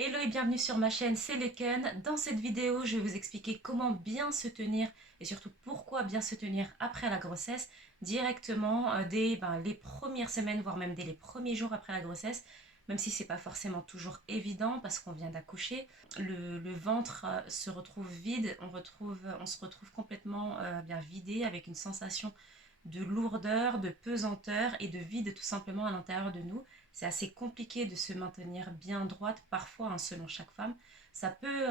Hello et bienvenue sur ma chaîne, c'est Leken. Dans cette vidéo, je vais vous expliquer comment bien se tenir et surtout pourquoi bien se tenir après la grossesse, directement dès les premières semaines, voire même dès les premiers jours après la grossesse, même si c'est pas forcément toujours évident parce qu'on vient d'accoucher. Le ventre se retrouve vide, on se retrouve complètement bien vidé avec une sensation de lourdeur, de pesanteur et de vide tout simplement à l'intérieur de nous. C'est assez compliqué de se maintenir bien droite, parfois selon chaque femme. Ça peut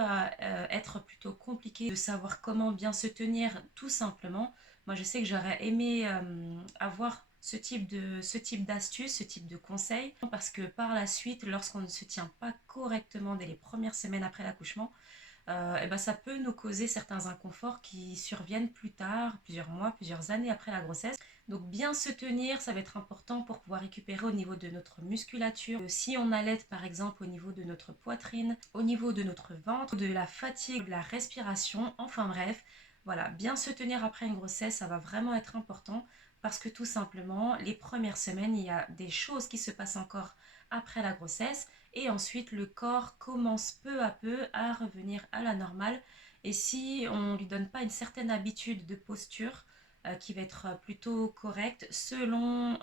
être plutôt compliqué de savoir comment bien se tenir tout simplement. Moi je sais que j'aurais aimé avoir ce type d'astuce, ce type de conseil, parce que par la suite, lorsqu'on ne se tient pas correctement dès les premières semaines après l'accouchement, ça peut nous causer certains inconforts qui surviennent plus tard, plusieurs mois, plusieurs années après la grossesse. Donc bien se tenir, ça va être important pour pouvoir récupérer au niveau de notre musculature. Si on allait par exemple au niveau de notre poitrine, au niveau de notre ventre, de la fatigue, de la respiration, enfin bref, voilà, bien se tenir après une grossesse, ça va vraiment être important parce que tout simplement, les premières semaines, il y a des choses qui se passent encore après la grossesse et ensuite le corps commence peu à peu à revenir à la normale. Et si on ne lui donne pas une certaine habitude de posture, qui va être plutôt correcte selon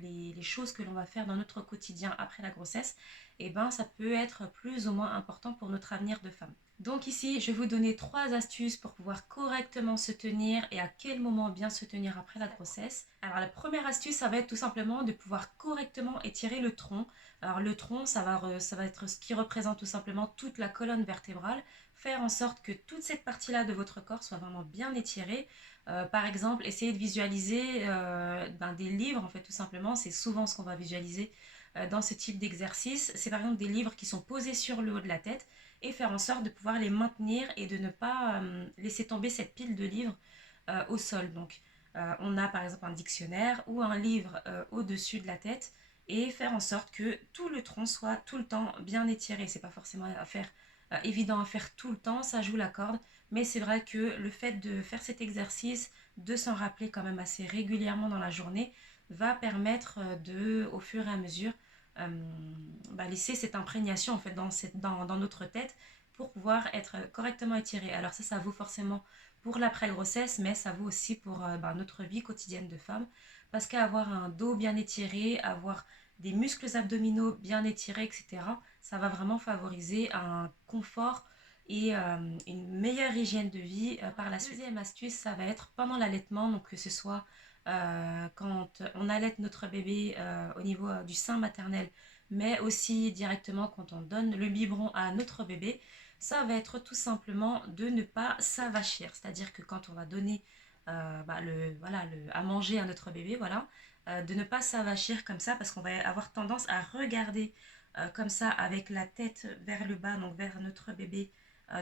les choses que l'on va faire dans notre quotidien après la grossesse, et ben ça peut être plus ou moins important pour notre avenir de femme. Donc ici, je vais vous donner 3 astuces pour pouvoir correctement se tenir et à quel moment bien se tenir après la grossesse. Alors la première astuce, ça va être tout simplement de pouvoir correctement étirer le tronc. Alors le tronc, ça va être ce qui représente tout simplement toute la colonne vertébrale. Faire en sorte que toute cette partie-là de votre corps soit vraiment bien étirée. Par exemple, essayez de visualiser des livres, en fait tout simplement, c'est souvent ce qu'on va visualiser dans ce type d'exercice. C'est par exemple des livres qui sont posés sur le haut de la tête et faire en sorte de pouvoir les maintenir et de ne pas laisser tomber cette pile de livres au sol. Donc on a par exemple un dictionnaire ou un livre au-dessus de la tête et faire en sorte que tout le tronc soit tout le temps bien étiré. C'est pas forcément évident à faire tout le temps, ça joue la corde, mais c'est vrai que le fait de faire cet exercice, de s'en rappeler quand même assez régulièrement dans la journée, va permettre au fur et à mesure, euh, laisser cette imprégnation en fait dans notre tête pour pouvoir être correctement étiré. Alors ça vaut forcément pour l'après-grossesse, mais ça vaut aussi pour notre vie quotidienne de femme, parce qu'avoir un dos bien étiré, avoir des muscles abdominaux bien étirés, etc., ça va vraiment favoriser un confort et une meilleure hygiène de vie par la suite. Deuxième astuce, ça va être pendant l'allaitement, donc que ce soit quand on allaite notre bébé au niveau du sein maternel, mais aussi directement quand on donne le biberon à notre bébé, ça va être tout simplement de ne pas s'avachir. C'est-à-dire que quand on va donner à manger à notre bébé, voilà, de ne pas s'avachir comme ça parce qu'on va avoir tendance à regarder comme ça avec la tête vers le bas, donc vers notre bébé,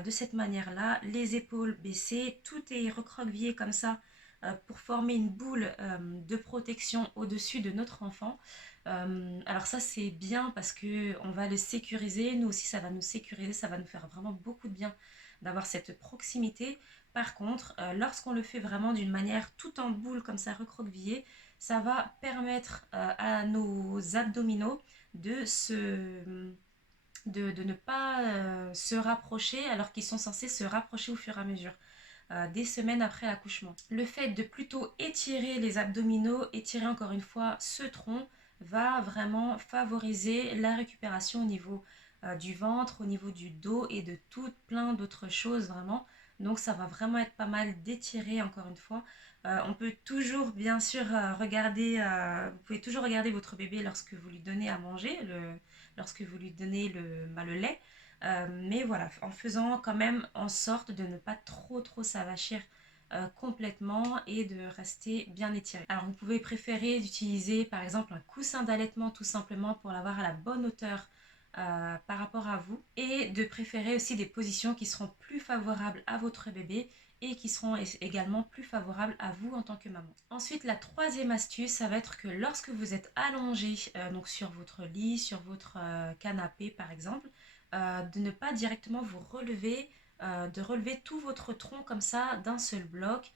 de cette manière-là, les épaules baissées, tout est recroquevillé comme ça pour former une boule de protection au-dessus de notre enfant. Alors ça c'est bien parce que on va le sécuriser, nous aussi ça va nous sécuriser, ça va nous faire vraiment beaucoup de bien d'avoir cette proximité. Par contre, lorsqu'on le fait vraiment d'une manière tout en boule comme ça recroquevillée, ça va permettre à nos abdominaux de ne pas se rapprocher alors qu'ils sont censés se rapprocher au fur et à mesure des semaines après l'accouchement. Le fait de plutôt étirer les abdominaux, étirer encore une fois ce tronc, va vraiment favoriser la récupération au niveau du ventre, au niveau du dos et de tout plein d'autres choses vraiment. Donc ça va vraiment être pas mal d'étirer encore une fois. On peut toujours bien sûr regarder, vous pouvez toujours regarder votre bébé lorsque vous lui donnez à manger, lorsque vous lui donnez le lait. Mais voilà, en faisant quand même en sorte de ne pas trop s'avachir complètement et de rester bien étiré. Alors vous pouvez préférer d'utiliser par exemple un coussin d'allaitement tout simplement pour l'avoir à la bonne hauteur par rapport à vous et de préférer aussi des positions qui seront plus favorables à votre bébé et qui seront également plus favorables à vous en tant que maman. Ensuite, la troisième astuce, ça va être que lorsque vous êtes allongé donc sur votre lit, sur votre canapé par exemple, de ne pas directement vous relever, de relever tout votre tronc comme ça d'un seul bloc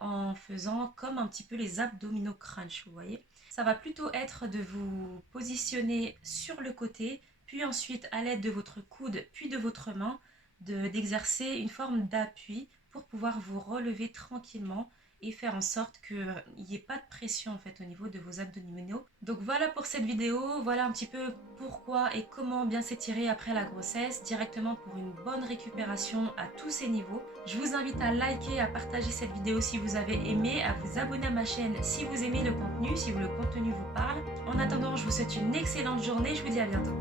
en faisant comme un petit peu les abdominaux crunch, vous voyez. Ça va plutôt être de vous positionner sur le côté, puis ensuite à l'aide de votre coude puis de votre main d'exercer une forme d'appui pour pouvoir vous relever tranquillement et faire en sorte qu'il n'y ait pas de pression en fait au niveau de vos abdominaux. Donc voilà pour cette vidéo, voilà un petit peu pourquoi et comment bien s'étirer après la grossesse, directement pour une bonne récupération à tous ces niveaux. Je vous invite à liker, à partager cette vidéo si vous avez aimé, à vous abonner à ma chaîne si vous aimez le contenu, si le contenu vous parle. En attendant, je vous souhaite une excellente journée, je vous dis à bientôt.